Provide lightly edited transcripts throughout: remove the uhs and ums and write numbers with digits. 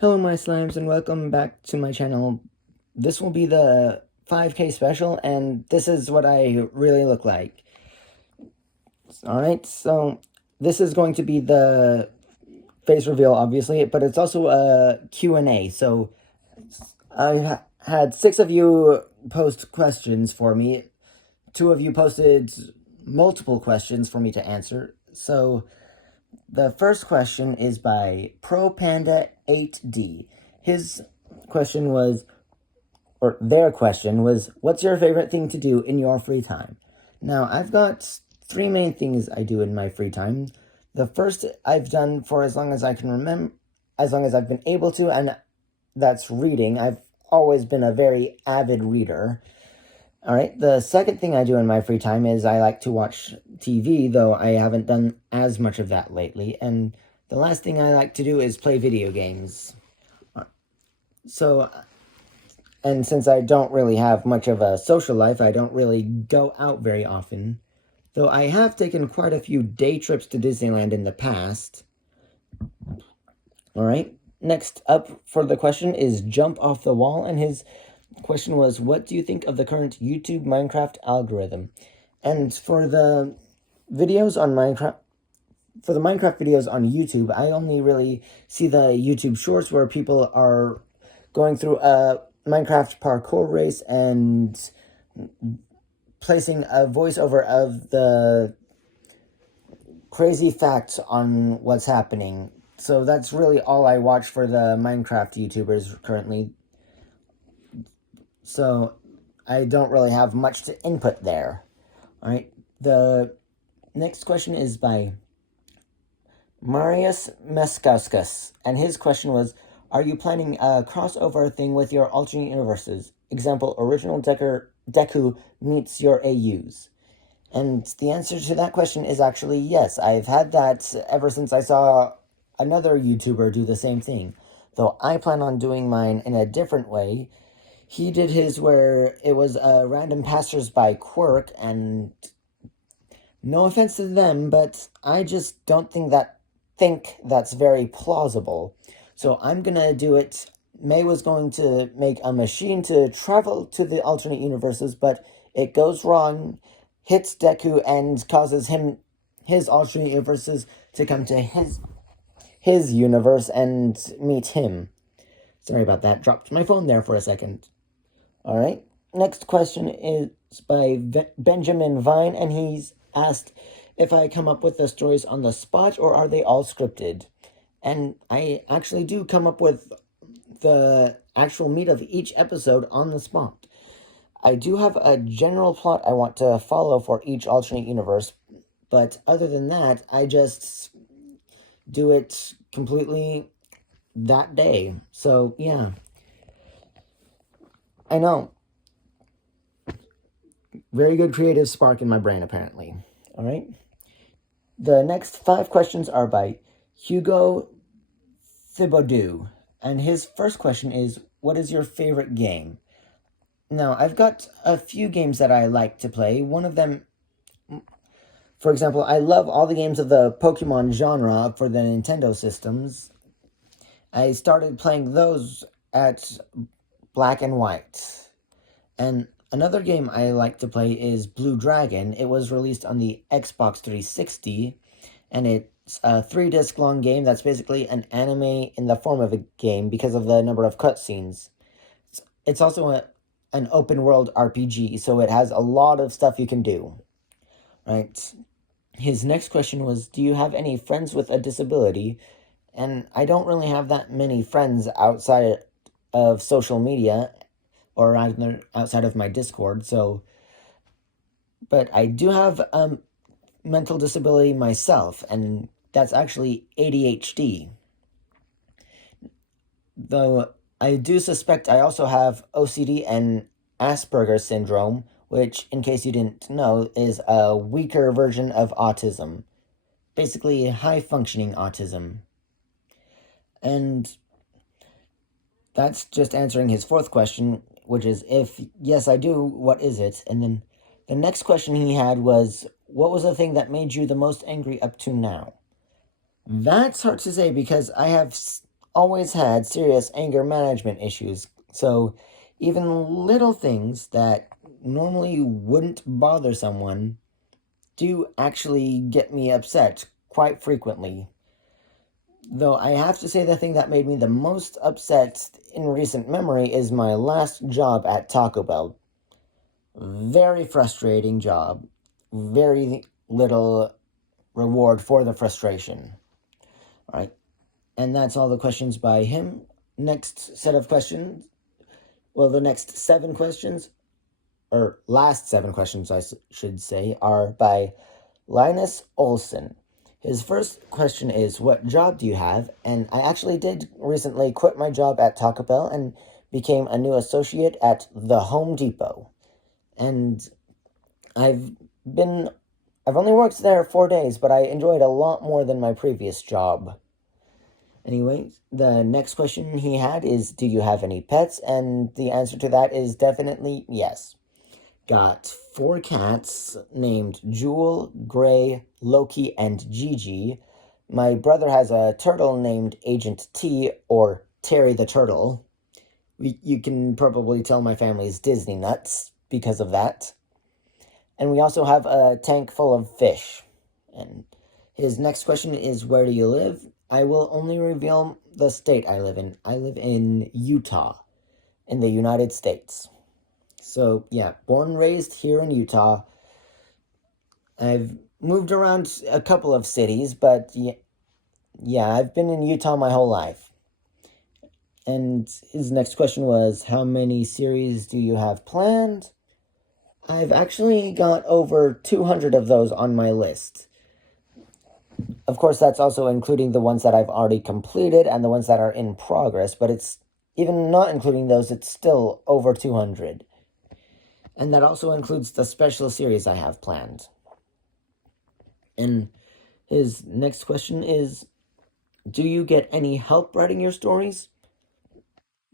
Hello my slimes and welcome back to my channel. This will be the 5K special and this is what I really look like. Alright, so this is going to be the face reveal obviously, but it's also a Q&A. So I had 6 of you post questions for me. 2 of you posted multiple questions for me to answer. So the first question is by ProPanda8D. His question was, or their question was, what's your favorite thing to do in your free time? Now, I've got 3 main things I do in my free time. The first I've done for as long as I can remember, as long as I've been able to, and that's reading. I've always been a very avid reader. Alright, the second thing I do in my free time is I like to watch TV, though I haven't done as much of that lately. And the last thing I like to do is play video games. So, and since I don't really have much of a social life, I don't really go out very often. Though I have taken quite a few day trips to Disneyland in the past. Alright, next up for the question is Jump Off the Wall, and his question was, what do you think of the current YouTube Minecraft algorithm? And for the videos on Minecraft, for the Minecraft videos on YouTube, I only really see the YouTube shorts where people are going through a Minecraft parkour race and placing a voiceover of the crazy facts on what's happening. So that's really all I watch for the Minecraft YouTubers currently. So I don't really have much to input there. Alright, the next question is by Marius Meskauskas, and his question was, are you planning a crossover thing with your alternate universes? Example, original Deku meets your AUs. And the answer to that question is actually yes. I've had that ever since I saw another YouTuber do the same thing. Though I plan on doing mine in a different way. He did his where it was a random passersby quirk, and no offense to them, but I just don't think that's very plausible. So I'm gonna do it. May was going to make a machine to travel to the alternate universes, but it goes wrong, hits Deku, and causes his alternate universes to come to his universe and meet him. Sorry about that. Dropped my phone there for a second. Alright, next question is by Benjamin Vine, and he's asked if I come up with the stories on the spot or are they all scripted. And I actually do come up with the actual meat of each episode on the spot. I do have a general plot I want to follow for each alternate universe, but other than that, I just do it completely that day. So, yeah. I know. Very good creative spark in my brain, apparently. Alright? The next 5 questions are by Hugo Thibodeau. And his first question is, what is your favorite game? Now, I've got a few games that I like to play. One of them, for example, I love all the games of the Pokemon genre for the Nintendo systems. I started playing those at Black and White. And another game I like to play is Blue Dragon. It was released on the Xbox 360, and it's a 3-disc long game that's basically an anime in the form of a game because of the number of cutscenes. It's also an open-world RPG, so it has a lot of stuff you can do. Right? His next question was, do you have any friends with a disability? And I don't really have that many friends outside of social media, or outside of my Discord, so, but I do have a mental disability myself, and that's actually ADHD. Though I do suspect I also have OCD and Asperger's syndrome, which, in case you didn't know, is a weaker version of autism. Basically, high-functioning autism. And that's just answering his 4th question, which is, if yes, I do, what is it? And then the next question he had was, what was the thing that made you the most angry up to now? That's hard to say because I have always had serious anger management issues. So even little things that normally wouldn't bother someone do actually get me upset quite frequently. Though I have to say the thing that made me the most upset in recent memory is my last job at Taco Bell. Very frustrating job. Very little reward for the frustration. All right. And that's all the questions by him. Next set of questions. Well, the next 7 questions, or last 7 questions, I should say, are by Linus Olson. His first question is, what job do you have? And I actually did recently quit my job at Taco Bell and became a new associate at the Home Depot. And I've only worked there 4 days, but I enjoyed a lot more than my previous job. Anyway, the next question he had is, do you have any pets? And the answer to that is definitely yes. Got 4 cats named Jewel, Gray, Loki, and Gigi. My brother has a turtle named Agent T, or Terry the Turtle. You can probably tell my family's Disney nuts because of that. And we also have a tank full of fish. And his next question is, where do you live? I will only reveal the state I live in. I live in Utah, in the United States. So, yeah, born and raised here in Utah. I've moved around a couple of cities, but yeah, I've been in Utah my whole life. And his next question was, how many series do you have planned? I've actually got over 200 of those on my list. Of course, that's also including the ones that I've already completed and the ones that are in progress, but it's even not including those, it's still over 200. And that also includes the special series I have planned. And his next question is, do you get any help writing your stories?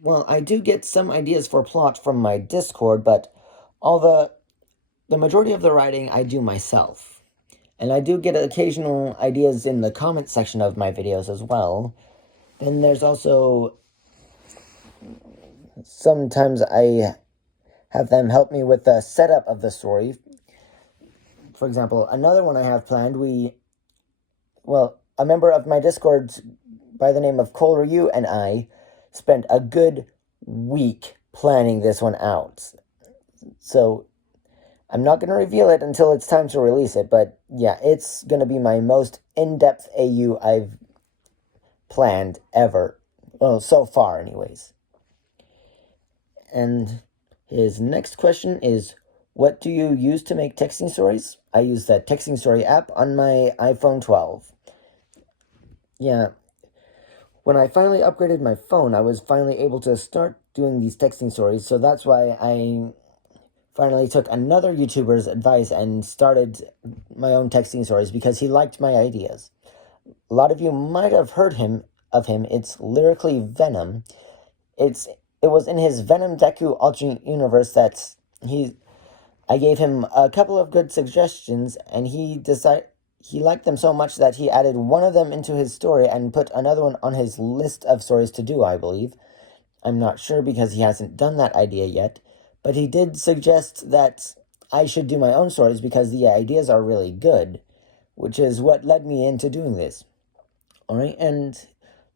Well, I do get some ideas for plot from my Discord, but all the majority of the writing I do myself. And I do get occasional ideas in the comment section of my videos as well. Then there's also, sometimes I have them help me with the setup of the story. For example, another one I have planned, a member of my Discord by the name of Cole Ryu and I spent a good week planning this one out. So I'm not going to reveal it until it's time to release it, but yeah, it's going to be my most in-depth AU I've planned ever. Well, so far anyways. And his next question is, what do you use to make texting stories? I use the texting story app on my iPhone 12. Yeah, when I finally upgraded my phone, I was finally able to start doing these texting stories, so that's why I finally took another YouTuber's advice and started my own texting stories, because he liked my ideas. A lot of you might have heard of him. It's Lyrically Venom. It was in his Venom Deku alternate universe that I gave him a couple of good suggestions, and he liked them so much that he added one of them into his story and put another one on his list of stories to do, I believe. I'm not sure because he hasn't done that idea yet. But he did suggest that I should do my own stories because the ideas are really good, which is what led me into doing this. Alright, and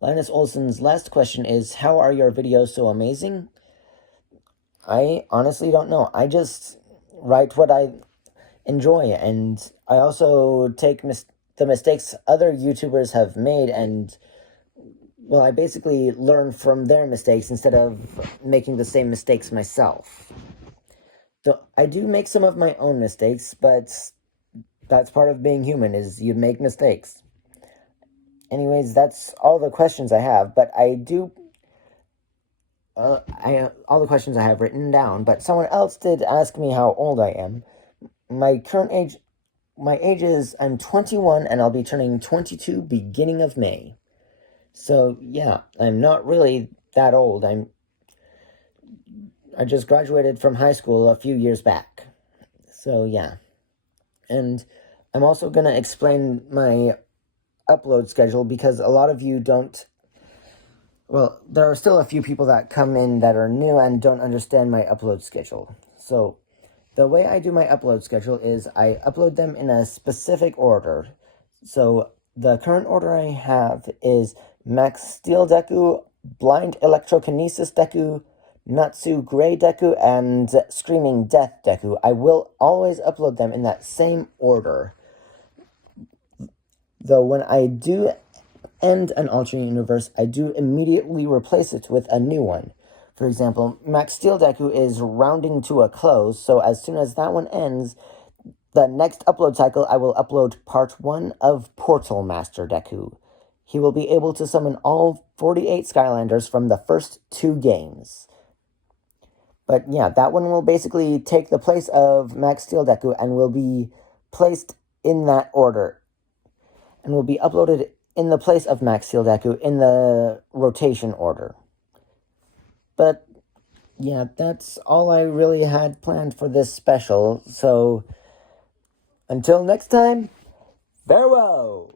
Linus Olson's last question is, how are your videos so amazing? I honestly don't know. I just write what I enjoy, and I also take the mistakes other YouTubers have made, and well, I basically learn from their mistakes instead of making the same mistakes myself. So I do make some of my own mistakes, but that's part of being human, is you make mistakes. Anyways, that's all the questions I have, but I do all the questions I have written down, but someone else did ask me how old I am. My age is, I'm 21, and I'll be turning 22 beginning of May. So, yeah, I'm not really that old. I just graduated from high school a few years back. So, yeah. And I'm also going to explain my upload schedule because a lot of you don't Well, there are still a few people that come in that are new and don't understand my upload schedule. So, the way I do my upload schedule is I upload them in a specific order. So, the current order I have is Max Steel Deku, Blind Electrokinesis Deku, Natsu Grey Deku, and Screaming Death Deku. I will always upload them in that same order. Though when I do end an alternate universe, I do immediately replace it with a new one. For example, Max Steel Deku is rounding to a close, so as soon as that one ends, the next upload cycle, I will upload part 1 of Portal Master Deku. He will be able to summon all 48 Skylanders from the first 2 games. But yeah, that one will basically take the place of Max Steel Deku and will be placed in that order. And will be uploaded in the place of Max Steel Deku in the rotation order. But yeah, that's all I really had planned for this special. So until next time, farewell!